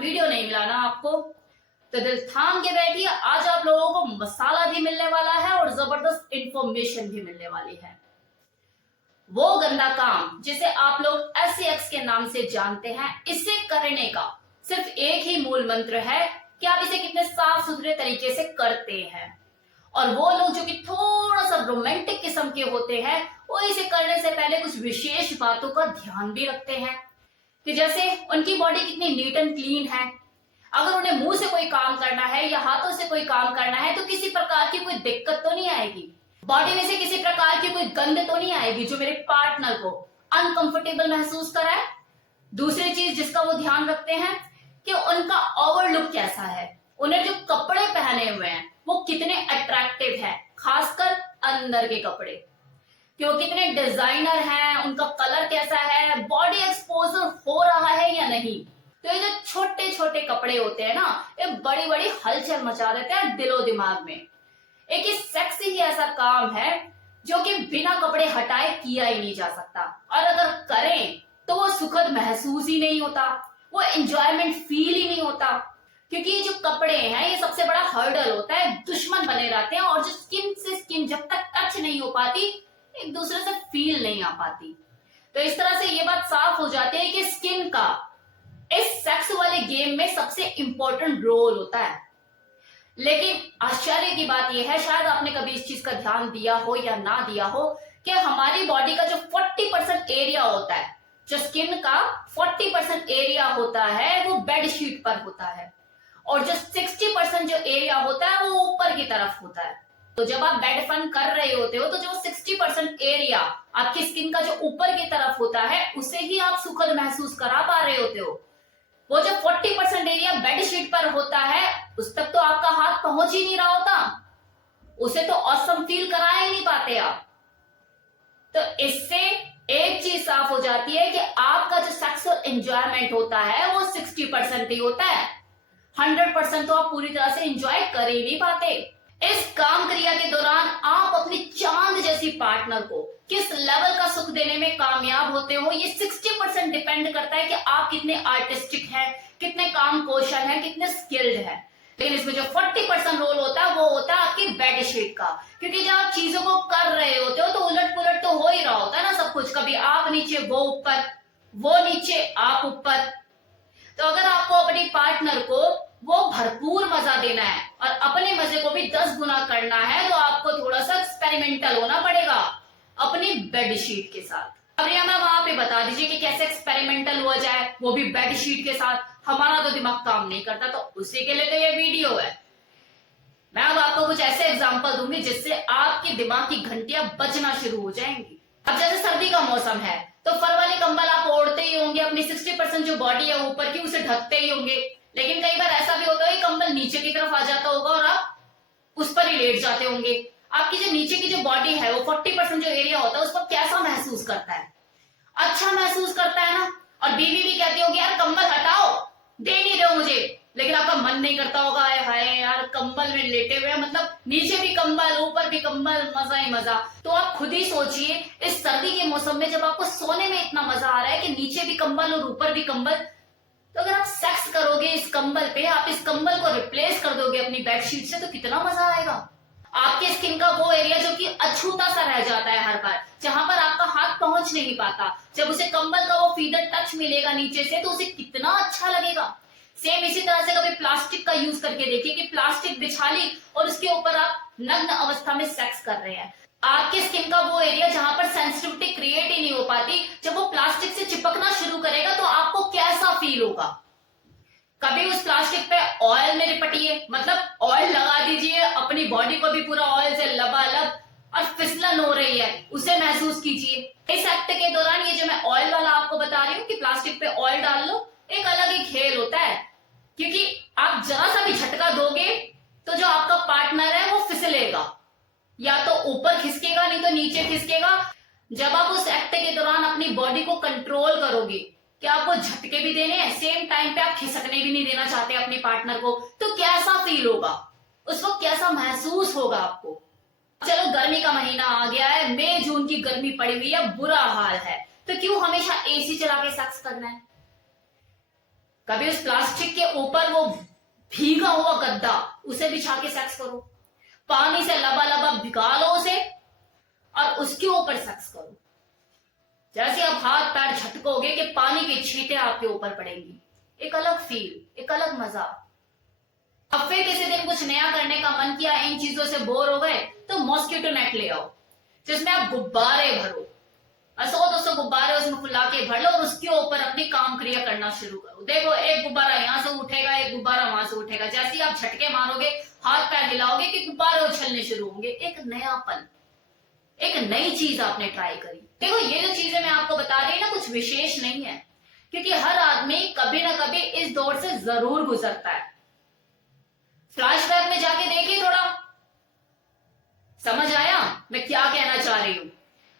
Video नहीं मिला ना आपको, तो दिल थाम के बैठिए। आज आप लोगों को मसाला भी मिलने वाला है और जबरदस्त इंफॉर्मेशन भी मिलने वाली है। वो गंदा काम जिसे आप लोग SEX के नाम से जानते हैं, इसे करने का सिर्फ एक ही मूल मंत्र है कि आप इसे कितने साफ सुथरे तरीके से करते हैं। और वो लोग जो कि थोड़ा सा रोमांटिक किस्म के होते हैं, वो इसे करने से पहले कुछ विशेष बातों का ध्यान भी रखते हैं कि जैसे उनकी बॉडी कितनी नीट एंड क्लीन है। अगर उन्हें मुंह से कोई काम करना है या हाथों से कोई काम करना है तो किसी प्रकार की कोई दिक्कत तो नहीं आएगी। बॉडी में से किसी प्रकार की कोई गंध तो नहीं आएगी जो मेरे पार्टनर को अनकंफर्टेबल महसूस कराए। दूसरी चीज जिसका वो ध्यान रखते हैं कि उनका ओवरलुक कैसा है, उन्हें जो कपड़े पहने हुए हैं वो कितने अट्रैक्टिव है, खासकर अंदर के कपड़े कि वो कितने डिजाइनर हैं, उनका कलर कैसा है, बॉडी एक्सपोजर हो रहा है या नहीं। तो ये जो छोटे छोटे कपड़े होते हैं ना, ये बड़ी बड़ी हलचल मचा देते हैं दिलो दिमाग में। एक ही सेक्स ही ऐसा काम है जो कि बिना कपड़े हटाए किया ही नहीं जा सकता, और अगर करें तो वो सुखद महसूस ही नहीं होता, वो एंजॉयमेंट फील ही नहीं होता। क्योंकि ये जो कपड़े हैं ये सबसे बड़ा हर्डल होता है, दुश्मन बने रहते हैं, और जो स्किन से स्किन जब तक टच नहीं हो पाती, एक दूसरे से फील नहीं आ पाती। तो इस तरह से ये बात साफ हो जाती है कि स्किन का इस सेक्स वाले गेम में सबसे इंपॉर्टेंट रोल होता है। लेकिन आश्चर्य की बात यह है, शायद आपने कभी इस चीज का ध्यान दिया हो या ना दिया हो, कि हमारी बॉडी का जो 40% एरिया होता है, जो स्किन का 40% एरिया होता है वो बेडशीट पर होता है, और जो 60% जो एरिया होता है वो ऊपर की तरफ होता है। तो जब आप बेड फन कर रहे होते हो तो जो 60% एरिया आपकी स्किन का जो ऊपर की तरफ होता है उसे ही आप सुखद महसूस करा पा रहे होते हो। वो जो 40% एरिया बेडशीट पर होता है उस तक तो आपका हाथ पहुंच ही नहीं रहा होता, उसे तो ऑसम फील करा ही नहीं पाते आप। तो इससे एक चीज साफ हो जाती है कि आपका जो सेक्सुअल एंजॉयमेंट होता है वो 60% ही होता है, 100% तो आप पूरी तरह से एंजॉय कर ही नहीं पाते। इस काम क्रिया के दौरान आप अपनी चांद जैसी पार्टनर को किस लेवल का सुख देने में कामयाब होते हो, ये 60% डिपेंड करता है कि आप कितने आर्टिस्टिक हैं, कितने काम कौशल हैं, कितने स्किल्ड हैं। लेकिन इसमें जो 40% रोल होता है वो होता है आपकी बेडशीट का, क्योंकि जब आप चीजों को कर रहे होते हो तो उलट पुलट तो हो ही रहा होता है ना सब कुछ, कभी आप नीचे वो ऊपर, वो नीचे आप ऊपर। तो अगर आपको अपनी पार्टनर को वो भरपूर मजा देना है और अपने मजे को भी 10 गुना करना है, तो आपको थोड़ा सा एक्सपेरिमेंटल होना पड़ेगा अपनी बेडशीट के साथ। अब रिया मैम आप ही बता दीजिए कि कैसे एक्सपेरिमेंटल हुआ जाए, वो भी बेडशीट के साथ। हमारा तो दिमाग काम नहीं करता, तो उसी के लिए तो ये वीडियो है। मैं अब आपको कुछ ऐसे एग्जांपल दूंगी जिससे आपके दिमाग की घंटियां बजना शुरू हो जाएंगी। अब जैसे सर्दी का मौसम है तो फर वाले कंबल आप ओढ़ते ही होंगे, अपनी 60% जो बॉडी है ऊपर की उसे ढकते ही होंगे। लेकिन कई बार ऐसा भी होता है कि कंबल नीचे की तरफ आ जाता होगा और आप उस पर ही लेट जाते होंगे। आपकी जो नीचे की जो बॉडी है वो 40% जो एरिया होता है उस पर कैसा महसूस करता है? अच्छा महसूस करता है ना। और बीवी भी कहती होगी यार कंबल हटाओ, दे नहीं रहे हो मुझे, लेकिन आपका मन नहीं करता होगा, हाय यार कंबल में लेटे हुए, मतलब नीचे भी कंबल ऊपर भी कंबल, मजा ही मजा। तो आप खुद ही सोचिए, इस सर्दी के मौसम में जब आपको सोने में इतना मजा आ रहा है कि नीचे भी कंबल और ऊपर भी कंबल, तो अगर आप सेक्स करोगे इस कंबल पे, आप इस कंबल को रिप्लेस कर दोगे अपनी बेडशीट से, तो कितना मजा आएगा। आपके स्किन का वो एरिया जो कि अछूता सा रह जाता है हर बार, जहां पर आपका हाथ पहुंच नहीं पाता, जब उसे कंबल का वो फीदर टच मिलेगा नीचे से तो उसे कितना अच्छा लगेगा। सेम इसी तरह से कभी प्लास्टिक का यूज करके देखिए कि प्लास्टिक बिछा ली और उसके ऊपर आप नग्न अवस्था में सेक्स कर रहे हैं। आपके स्किन का वो एरिया जहां पर सेंसिटिविटी क्रिएट ही नहीं हो पाती, जब वो प्लास्टिक से चिपकना शुरू करेगा तो आपको कैसा फील होगा। कभी उस प्लास्टिक पे ऑयल में रिपटिए, मतलब ऑयल लगा दीजिए, अपनी बॉडी को भी पूरा ऑयल से लबालब, और फिसलन हो रही है उसे महसूस कीजिए। इस एक्ट के दौरान ये जो मैं ऑयल वाला आपको बता रही हूँ कि प्लास्टिक पे ऑयल डाल लो, एक अलग ही खेल होता है, क्योंकि आप जरा सा भी झटका दोगे तो जो आपका पार्टनर है वो फिसलेगा, या तो ऊपर खिसकेगा नहीं तो नीचे खिसकेगा। जब आप उस एक्ट के दौरान अपनी बॉडी को कंट्रोल करोगे कि आपको झटके भी देने हैं, सेम टाइम पे आप खिसकने भी नहीं देना चाहते अपने पार्टनर को, तो कैसा फील होगा उस वक्त, कैसा महसूस होगा आपको। चलो गर्मी का महीना आ गया है, मई जून की गर्मी पड़ी हुई है, बुरा हाल है, तो क्यों हमेशा एसी चला के सेक्स करना है? कभी उस प्लास्टिक के ऊपर वो भीगा हुआ गद्दा उसे बिछा के सेक्स करो, पानी से लबा भिगा लो उसे और उसके ऊपर सेक्स करो। जैसे आप हाथ पैर झटकोगे कि पानी के छींटे आपके ऊपर पड़ेंगी, एक अलग फील, एक अलग मजा। अब फिर किसी दिन कुछ नया करने का मन किया, इन चीजों से बोर हो गए, तो मॉस्किटो नेट ले आओ जिसमें आप गुब्बारे भरो, 100-200 गुब्बारे उसमें फुला के भर लो और उसके ऊपर अपनी काम क्रिया करना शुरू करो। देखो एक गुब्बारा यहां से उठेगा, एक गुब्बारा वहां से उठेगा। जैसे ही आप झटके मारोगे, हाथ पैर हिलाओगे कि गुब्बारे उछलने शुरू होंगे। एक नयापन, एक नई चीज आपने ट्राई करी। देखो ये जो चीजें मैं आपको बता रही हूँ ना, कुछ विशेष नहीं है, क्योंकि हर आदमी कभी ना कभी इस दौर से जरूर गुजरता है। फ्लैशबैक में जाके देखिए, थोड़ा समझ आया मैं क्या कहना चाह रही हूं?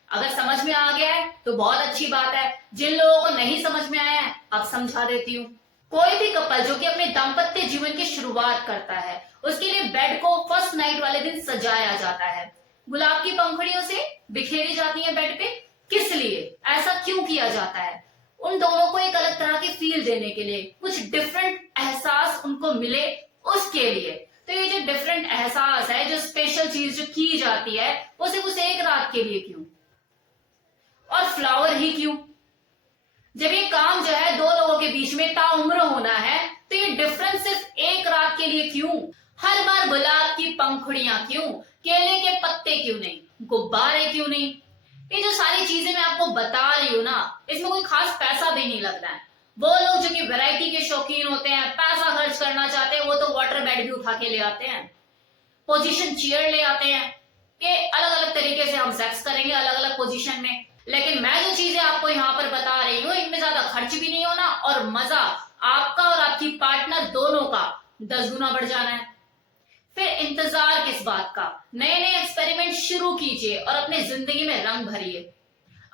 अगर समझ में आ गया है तो बहुत अच्छी बात है। जिन लोगों को नहीं समझ में आया है, अब समझा देती हूँ। कोई भी कपल जो कि अपने दाम्पत्य जीवन की शुरुआत करता है, उसके लिए बेड को फर्स्ट नाइट वाले दिन सजाया जाता है। गुलाब की पंखुड़ियों से बिखेरी जाती है बेड पे। किस लिए, ऐसा क्यों किया जाता है? उन दोनों को एक अलग तरह की फील देने के लिए, कुछ डिफरेंट एहसास उनको मिले, उसके लिए। तो ये जो डिफरेंट एहसास है, जो स्पेशल चीज जो की जाती है, वो सिर्फ उस एक रात के लिए क्यों? और फ्लावर ही क्यों? जब ये काम जो है दो लोगों के बीच में ताउम्र होना है, तो ये डिफरेंस सिर्फ एक रात के लिए क्यों? हर बार गुलाब की पंखुड़ियां क्यों? केले के पत्ते क्यों नहीं? गुब्बारे क्यों नहीं? ये जो सारी चीजें मैं आपको बता रही हूं ना, इसमें कोई खास पैसा भी नहीं लग रहा है। वो लोग जो कि वैरायटी के शौकीन होते हैं, पैसा खर्च करना चाहते हैं, वो तो वाटर बेड भी उठा के ले आते हैं, पोजीशन चेयर ले आते हैं कि अलग अलग तरीके से हम सेक्स करेंगे अलग अलग पोजीशन में। लेकिन मैं जो चीजें आपको यहाँ पर बता रही हूँ, इनमें ज्यादा खर्च भी नहीं होना और मजा आपका और आपकी पार्टनर दोनों का 10 गुना बढ़ जाना है। फिर इंतजार किस बात का? नए नए एक्सपेरिमेंट शुरू कीजिए और अपनी जिंदगी में रंग भरिए।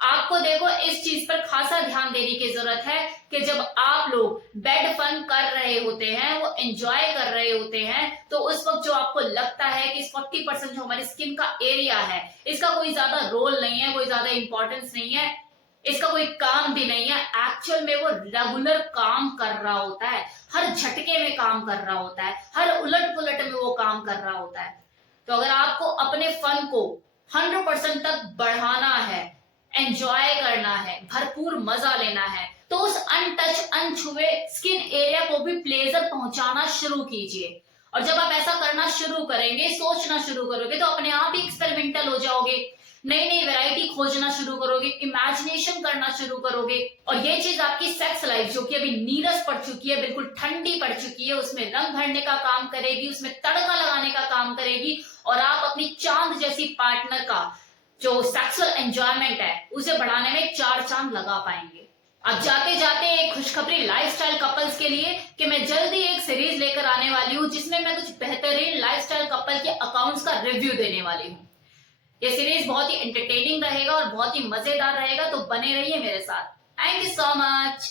आपको देखो इस चीज पर खासा ध्यान देने की जरूरत है कि जब आप लोग बेड फन कर रहे होते हैं, वो एंजॉय कर रहे होते हैं, तो उस वक्त जो आपको लगता है कि 40% जो हमारी स्किन का एरिया है, इसका कोई ज्यादा रोल नहीं है, कोई ज्यादा इंपॉर्टेंस नहीं है, इसका कोई काम भी नहीं है, एक्चुअल में वो रेगुलर काम कर रहा होता है, हर झटके में काम कर रहा होता है, हर उलट पुलट में वो काम कर रहा होता है। तो अगर आपको अपने फन को 100% तक बढ़ाना है, एंजॉय करना है, भरपूर मजा लेना है, तो उस अनटच अनछुए स्किन एरिया को भी प्लेजर पहुंचाना शुरू कीजिए। और जब आप ऐसा करना शुरू करेंगे, सोचना शुरू करोगे, तो अपने आप ही एक्सपेरिमेंटल हो जाओगे, नई नई वैरायटी खोजना शुरू करोगे, इमेजिनेशन करना शुरू करोगे। और ये चीज आपकी सेक्स लाइफ जो कि अभी नीरस पड़ चुकी है, बिल्कुल ठंडी पड़ चुकी है, उसमें रंग भरने का काम करेगी, उसमें तड़का लगाने का काम करेगी और आप अपनी चांद जैसी पार्टनर का जो सेक्सुअल एंजॉयमेंट है उसे बढ़ाने में 4 चांद लगा पाएंगे। अब जाते जाते एक खुशखबरी लाइफस्टाइल कपल्स के लिए कि मैं जल्दी एक सीरीज लेकर आने वाली हूँ जिसमें मैं कुछ बेहतरीन लाइफस्टाइल कपल के अकाउंट्स का रिव्यू देने वाली हूँ। ये सीरीज बहुत ही एंटरटेनिंग रहेगा और बहुत ही मजेदार रहेगा, तो बने रहिए मेरे साथ। Thank you so much.